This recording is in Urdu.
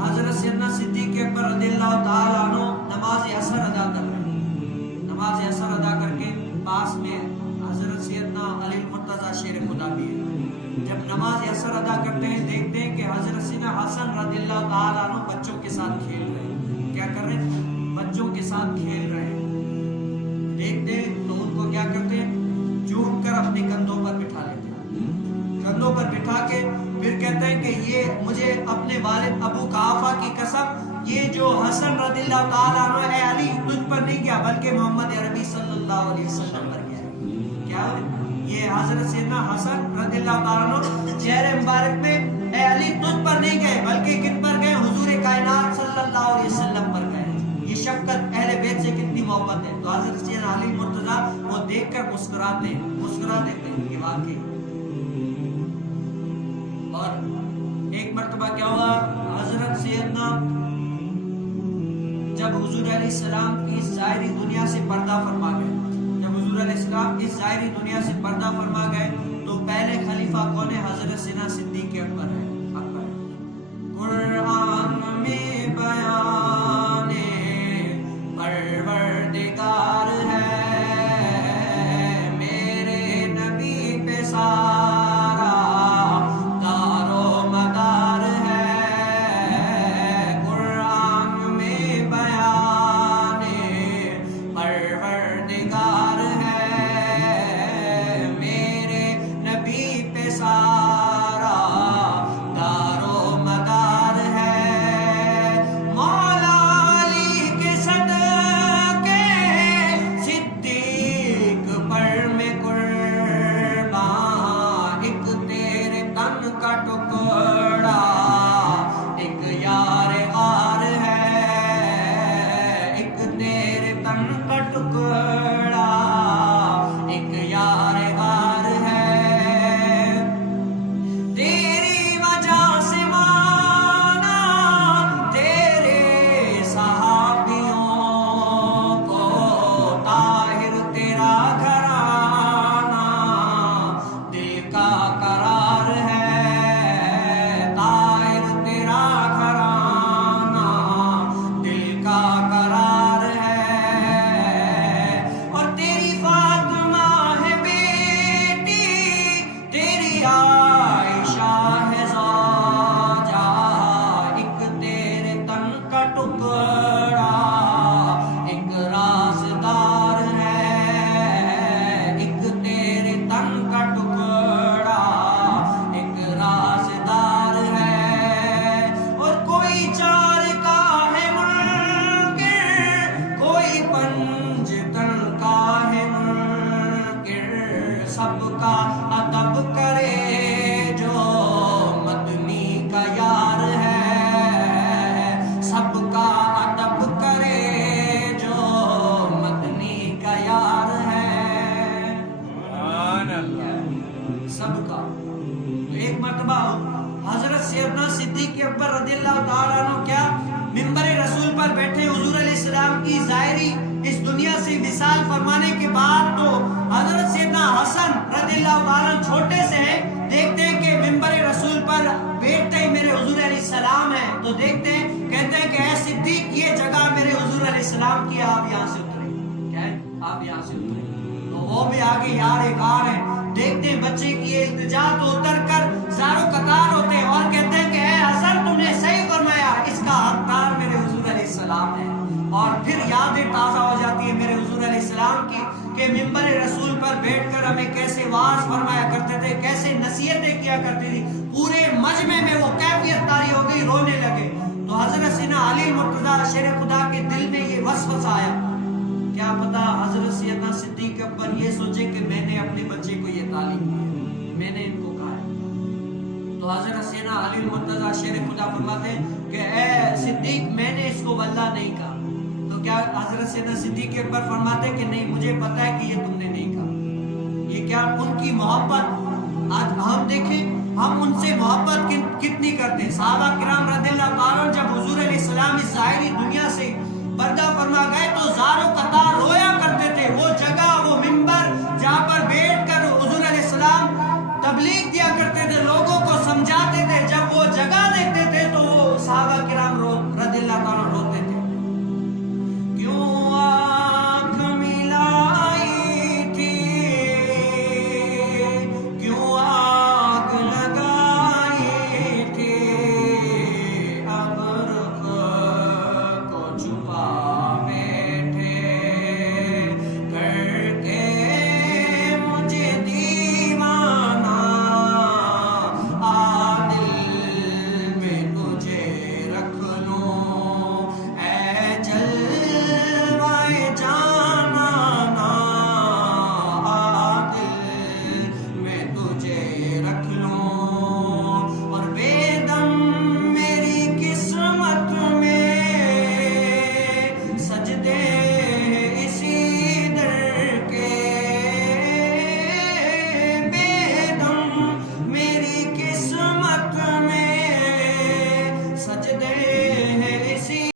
حضرت سیدنا صدیق اکبر رضی اللہ تعالیٰ عنہ نماز عصر ادا کر رہے ہیں. نماز عصر ادا کر کے پاس میں حضرت سیدنا علی المرتضیٰ شیر خدا بھی ہے. جب نماز عصر ادا کرتے ہیں دیکھتے ہیں کہ حضرت سیدنا حسن رضی اللہ تعالیٰ عنہ بچوں کے ساتھ کھیل رہے ہیں. کیا کر رہے ہیں؟ بچوں کے ساتھ کھیل رہے ہیں. دیکھتے ہیں تو ان کو کیا کرتے ہیں؟ چوم کر اپنے کندھوں پر بٹھا لیتے ہیں. کندھوں پر بٹھا کے پھر کہتے ہیں کہ یہ مجھے اپنے والد ابو قحافہ کی قسم یہ جو حسن رضی اللہ تعالیٰ عنہ اے علی تجھ پر نہیں کیا بلکہ محمد عربی صلی اللہ علیہ وسلم پر کیا ہے. کیا یہ حضرت سیدنا حسن رضی اللہ تعالیٰ عنہ چہرے مبارک میں اے علی تجھ پر نہیں گئے بلکہ کن پر گئے؟ حضور کائنات صلی اللہ علیہ وسلم پر گئے. یہ شفقت اہل بیت سے کتنی محبت ہے. تو حضرت سیدنا علی مرتضیٰ وہ دیکھ کر مسکرا دیتے ہیں کہ واقعی. اور ایک مرتبہ کیا ہوا؟ حضرت سیدنا جب حضور علیہ السلام کی ظاہری دنیا سے پردہ فرما گئے اس ظاہری دنیا سے پردہ فرما گئے تو پہلے خلیفہ کون ہے؟ حضرت سیدنا صدیق اکبر ہے. قرآن میں بیان پروردگار ہے میرے نبی پہ سارا دار و مدار ہے. قرآن میں بیان پروردگار ہے میرے نبی پہ سارا دار و مدار ہے. مولا علی کے صدقے صدیق پر میں قربان ایک تیرے تن کا ٹکڑا ایک یار غار ہے. ایک تیرے تن کا ٹکڑا ایک یار غار ہے. تیری وجہ سے مانا تیرے صحابیوں کو طاہر تیرا گھرانہ دل کا قرار ہے. طاہر تیرا گھرانہ دل کا قرار ہے. اور تیری فاطمہ ہے بیٹی تیری عائشہ ہے زوجہ ایک تیرے تن کا ٹکڑا ایک رازدار ہے. ایک تیرے تن کا ٹکڑا ایک رازدار ہے. اور کوئی چار کا ہے منکر کوئی پنج تن کا ہے منکر. سب کا ادب کرے جو مدنی کا یار ہے. سب کا ادب کرے جو مدنی کا یار ہے. سب کا. ایک مرتبہ حضرت سیدنا صدیق اکبر رضی اللہ تعالیٰ عنہ کیا منبر رسول پر بیٹھے حضور علیہ السلام کی ظاہری اس دنیا سے وصال فرمانے کے بعد تو حضرت سیدنا حسن رضی اللہ تعالیٰ عنہ چھوٹے سے ہیں. دیکھتے ہیں کہ منبر رسول پر بیٹھتے ہی میرے حضور علیہ السلام ہیں تو دیکھتے ہیں کہتے ہیں کہ اے صدیق یہ جگہ میرے حضور علیہ السلام کی آپ یہاں سے اترے. کیا ہے؟ آپ یہاں سے اترے. تو وہ بھی آگے یار غار ہیں. دیکھتے ہیں بچے کی یہ التجا تو اتر کر زارو قطار ہوتے ہیں اور کہتے ہیں کہ اے حسن تم نے صحیح فرمایا اس کا حقدار میرے حضور علیہ السلام ہے. اور پھر یادیں تازہ ہو جاتی ہے میرے حضور علیہ السلام کی کہ منبر رسول پر بیٹھ کر ہمیں کیسے واعظ فرمایا کرتے تھے کیسے نصیحتیں کیا کرتی تھی. پورے مجمع میں وہ کیفیت طاری ہو گئی رونے لگے. تو حضرت سیدنا علی المرتضیٰ شیر خدا کے دل میں یہ وسوسہ آیا. کیا پتا حضرت سیدنا صدیق اکبر یہ سوچے کہ میں نے اپنے بچے کو یہ تعلیم دی میں نے ان کو کہا ہے. تو حضرت سیدنا علی المرتضیٰ شیر خدا فرماتے ہیں کہ اے صدیق میں نے اس کو واللہ نہیں کہا. تو کیا حضرت سیدنا صدیق اکبر فرماتے کہ نہیں مجھے پتا ہے کہ یہ تم نے نہیں کہا. یہ کیا ان کی محبت. آج ہم دیکھیں ہم ان سے محبت کتنی کرتے ہیں. صحابہ کرام رضی